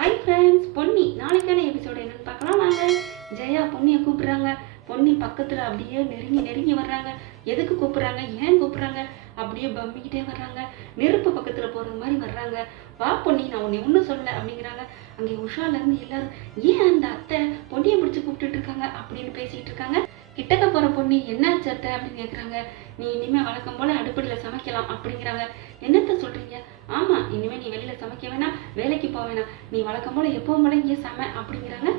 Hi friends Ponni. நாளைக்கான episode என்னன்னு பார்க்கலாம். வாங்க. ஜெயா பொன்னியை கூப்பிட்றாங்க. பொன்னி பக்கத்தில் அப்படியே நெருங்கி நெருங்கி வர்றாங்க. எதுக்கு கூப்பிட்றாங்க? ஏன் கூப்பிட்றாங்க? அப்படியே பம்பிக்கிட்டே வர்றாங்க. நெருப்பு பக்கத்தில் போகிறது மாதிரி வர்றாங்க. வா பொன்னி நான் உன்னை ஒன்றும் சொல்லலை அப்படிங்கிறாங்க. அங்கே உஷாலேருந்து எல்லாரும் ஏன் அந்த அத்தை பொன்னியை பிடிச்சி கூப்பிட்டுட்டு இருக்காங்க? அப்படின்னு பேசிகிட்டு இருக்காங்க. கிட்டக்க போகிற பொண்ணு என்ன அத்தை அப்படின்னு கேட்குறாங்க நீ இனிமேல் வழக்கம் போல் அடுப்படியில் சமைக்கலாம் அப்படிங்கிறாங்க என்னத்த சொல்கிறீங்க ஆமாம் இனிமேல் நீ வெளியில் சமைக்க வேணாம் வேலைக்கு போக வேணாம் நீ வழக்கம் போல் எப்பவும் போல இங்கே சமை அப்படிங்கிறாங்க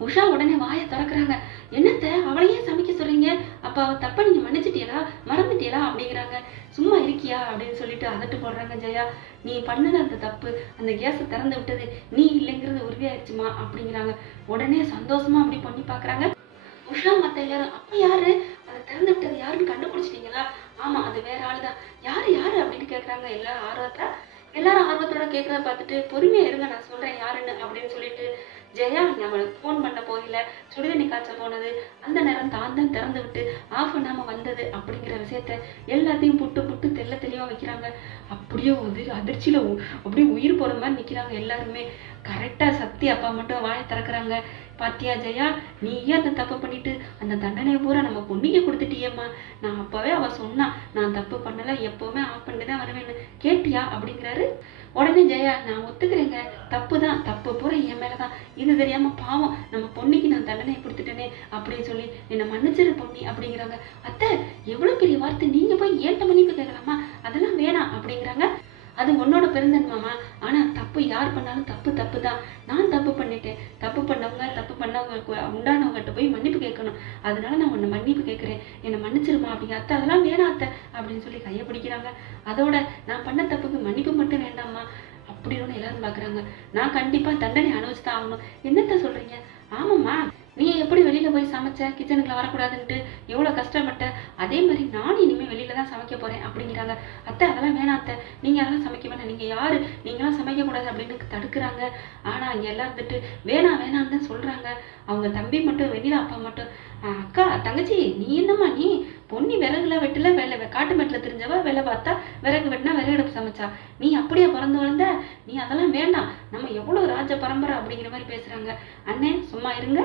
உஷா உடனே வாயை திறக்கிறாங்க. என்னத்த? அவளையே சமைக்க சொல்கிறீங்க அப்போ அவள் தப்பை நீங்கள் மன்னிச்சிட்டீங்களா மறந்துட்டியலா? அப்படிங்கிறாங்க. சும்மா இருக்கியா? அப்படின்னு சொல்லிட்டு அதட்டு போடுறாங்க ஜெயா. நீ பண்ணது அந்த தப்பு அந்த கேஸை திறந்து விட்டது நீ இல்லைங்கிறது உறுதியாயிடுச்சுமா? அப்படிங்கிறாங்க. உடனே சந்தோஷமா அப்படி பண்ணி பார்க்குறாங்க உஷா மற்ற எல்லாரும் அப்போ யாரு? அதை திறந்து விட்டது யாருன்னு கண்டுபிடிச்சிட்டீங்களா? ஆமா அது வேற ஆள் தான் யாரு யாரு அப்படின்னு கேட்குறாங்க எல்லாரும் ஆர்வத்தா? எல்லாரும் ஆர்வத்தோட கேட்குறத பார்த்துட்டு பொறுமையாக இருங்க நான் சொல்கிறேன் யாருன்னு அப்படின்னு சொல்லிட்டு ஜெயா நம்மளுக்கு ஃபோன் பண்ண போகல. சுடுதண்ணி காய்ச்ச போனது. அந்த நேரம் தான் தான் திறந்து விட்டு ஆஃப் பண்ணாமல் வந்தது அப்படிங்கிற விஷயத்த எல்லாத்தையும் புட்டு புட்டு தெல்ல தெளிவாக வைக்கிறாங்க. அப்படியே உதிர் அதிர்ச்சியில் அப்படியே உயிர் போகிற மாதிரி நிற்கிறாங்க எல்லாருமே. கரெக்டாக சக்தி அப்பா மட்டும் வாயை திறக்கிறாங்க. பாத்தியா ஜெயா நீயே அந்த தப்பு பண்ணிட்டு? அந்த தண்டனையை பூரா நம்ம பொண்ணுக்கு கொடுத்துட்டியேம்மா. நான் அப்போவே அவள் சொன்னா நான் தப்பு பண்ணலை எப்போவுமே ஆஃப் பண்ணிட்டு தான் வருவேன்னு. கேட்டியா? அப்படிங்கிறாரு. உடனே ஜெயா நான் ஒத்துக்கிறேங்க. தப்பு தான் தப்பு பூரா என் மேலே தான் இது தெரியாம பாவம். நம்ம பொண்ணுக்கு நான் தண்டனை கொடுத்துட்டேனே அப்படின்னு சொல்லி என்னை மன்னிச்சிரு பொண்ணி அப்படிங்கிறாங்க. அத்தை எவ்வளோ பெரிய வார்த்தை? நீங்கள் போய் ஏன்ட்ட மன்னிப்பு கேட்கலாமா? அதெல்லாம் வேணாம் அப்படிங்கிறாங்க. அது உன்னோட பிறந்தன்மாமா ஆனால் தப்பு யார் பண்ணாலும் தப்பு தப்பு தான் நான் தப்பு பண்ணிட்டேன். தப்பு பண்ணவங்க தப்பு பண்ணவங்க உண்டானவங்ககிட்ட போய் மன்னிப்பு கேட்கணும். அதனால நான் உன்னை மன்னிப்பு கேட்குறேன். என்னை மன்னிச்சிருமா அப்படிங்க அத்தை அதெல்லாம் வேணாம் அத்தை அப்படின்னு சொல்லி கையை பிடிக்கிறாங்க. அதோட நான் பண்ண தப்புக்கு மன்னிப்பு மட்டும் வேண்டாமா அப்படின்னு எல்லாரும் பார்க்குறாங்க. நான் கண்டிப்பாக தண்டனை அனுபவிச்சு தான் ஆகணும். என்னத்த சொல்கிறீங்க ஆமாம்மா. நீ எப்படி வெளியில் போய் சமைச்ச? கிச்சனுக்குள்ள வரக்கூடாதுன்ட்டு எவ்வளோ கஷ்டப்பட்ட? அதே மாதிரி நானும் இனிமேல் வெளியில் தான் சமைக்க போகிறேன் அப்படிங்கிறாங்க. அத்தை அதெல்லாம் வேணாம் அத்தை. நீங்கள் அதெல்லாம் சமைக்க வேணாம். நீங்கள் யார்? நீங்களாம் சமைக்கக்கூடாது அப்படின்னு தடுக்கிறாங்க. ஆனால் அங்கே எல்லாம் இருந்துட்டு வேணாம் வேணாம்னு தான் சொல்கிறாங்க அவங்க தம்பி மட்டும் வெளியில் அப்பா மட்டும் அக்கா தங்கச்சி நீ என்னம்மா நீ? பொன்னி விறகுல வெட்டல வேலை காட்டு மெட்டில் தெரிஞ்சவ வேலை பார்த்தா விறகு வெட்டினா விறகு அடுப்பு சமைச்சா. நீ அப்படியே பிறந்து வளர்ந்த நீ அதெல்லாம் வேண்டாம். நம்ம எவ்வளோ ராஜ பரம்பரை அப்படிங்கிற மாதிரி பேசுகிறாங்க அண்ணே சும்மா இருங்க.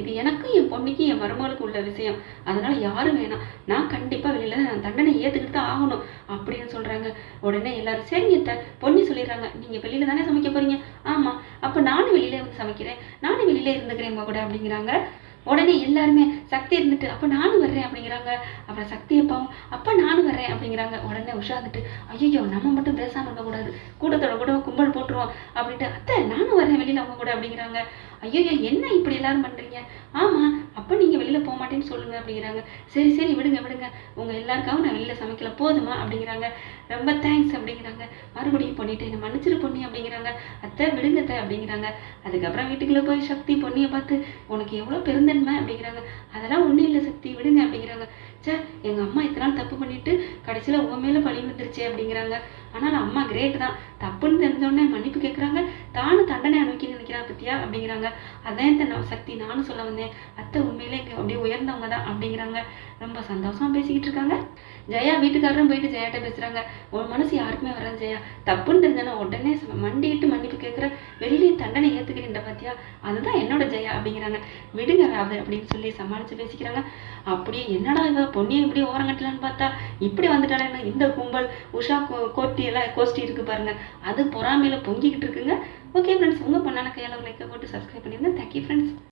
இது எனக்கும் என் பொண்ணுக்கும் என் மருமகளுக்கு உள்ள விஷயம். அதனால யாரும் வேணாம். நான் கண்டிப்பாக வெளியில் தண்டனை ஏற்றுக்கிட்டு தான் ஆகணும் அப்படின்னு சொல்கிறாங்க உடனே எல்லாரும் சரிங்க அத்தை பொண்ணு சொல்லிடுறாங்க. நீங்கள் வெளியில் தானே சமைக்க போகிறீங்க ஆமாம் அப்போ நானும் வெளியில வந்து சமைக்கிறேன். நானும் வெளியில இருந்துக்கிறேன் கூட அப்படிங்கிறாங்க. உடனே எல்லாருமே சக்தி இருந்துட்டு அப்போ நானும் வர்றேன் அப்படிங்கிறாங்க. அப்புறம் சக்தி அப்பாவும் அப்போ நானும் வர்றேன் அப்படிங்கிறாங்க. உடனே உஷா வந்துட்டு ஐயோ நம்ம மட்டும் பேசாமல் இருக்கக்கூடாது. கூட்டத்தோட கூட கும்பல் போட்டுருவோம் அப்படின்ட்டு அத்தை நானும் வர்றேன் வெளியில் அவங்க கூட அப்படிங்கிறாங்க. ஐயோ என்ன இப்படி எல்லாரும் பண்ணுறீங்க ஆமாம் அப்போ நீங்கள் வெளியில் போக மாட்டேன்னு சொல்லுங்க அப்படிங்கிறாங்க. சரி சரி விடுங்க விடுங்க. உங்கள் எல்லாருக்காகவும் நான் வெளியில் சமைக்கல போதுமா அப்படிங்கிறாங்க. ரொம்ப தேங்க்ஸ் அப்படிங்கிறாங்க. மறுபடியும் பொண்ணிட்டு என்னை மன்னிச்சிரு பொண்ணி அப்படிங்கிறாங்க. அத்தை விடுங்க அத்தை அப்படிங்கிறாங்க. அதுக்கப்புறம் வீட்டுக்குள்ளே போய் சக்தி பொண்ணியை பார்த்து உனக்கு எவ்வளோ பெருந்தன்மை அப்படிங்கிறாங்க. அதெல்லாம் ஒன்றும் இல்லை சக்தி விடுங்க அப்படிங்கிறாங்க. சே எங்கள் அம்மா இத்தனை நாள் தப்பு பண்ணிட்டு கடைசியில் உன் மேலே பழி வந்துருச்சே அப்படிங்கிறாங்க. ஆனால் அம்மா கிரேட் தான். தப்புன்னு தெரிஞ்சோடனே மன்னிப்பு கேட்குறாங்க தானும் தண்டனை அனுபவிக்க நினைக்கிறா பத்தியா அப்படிங்கிறாங்க. அதான் இந்த சக்தி நானும் சொல்ல வந்தேன். அத்தை உண்மையிலே இங்கே அப்படியே உயர்ந்தவங்க தான் அப்படிங்கிறாங்க. ரொம்ப சந்தோஷமா பேசிக்கிட்டு இருக்காங்க. ஜெயா வீட்டுக்காரரும் போயிட்டு ஜெயாட்ட பேசுகிறாங்க உன் மனசு யாருக்குமே வராது ஜெயா. தப்புன்னு தெரிஞ்சானே உடனே மண்டிட்டு மன்னிப்பு கேட்குற வெளியே தண்டனை ஏற்றுக்கிறேன் பார்த்தியா அதுதான் என்னோட ஜெயா அப்படிங்கிறாங்க. விடுங்க அது அப்படின்னு சொல்லி சமாளித்து பேசிக்கிறாங்க. அப்படியே என்னடா இவ பொண்ணியை இப்படி ஓரங்கட்டலான்னு பார்த்தா? இப்படி வந்துட்டாலே இந்த கும்பல் உஷா கோ- கோட்டி எல்லாம் கோஷ்டி இருக்கு பாருங்க. அது பொறாமையில் பொங்கிக்கிட்டு இருக்குங்க. ஓகே ஃப்ரெண்ட்ஸ் உங்கள் பொண்ணான கையால் லைக்கை போட்டு சப்ஸ்கிரைப் பண்ணியிருந்தேன் தேங்க்யூ ஃப்ரெண்ட்ஸ்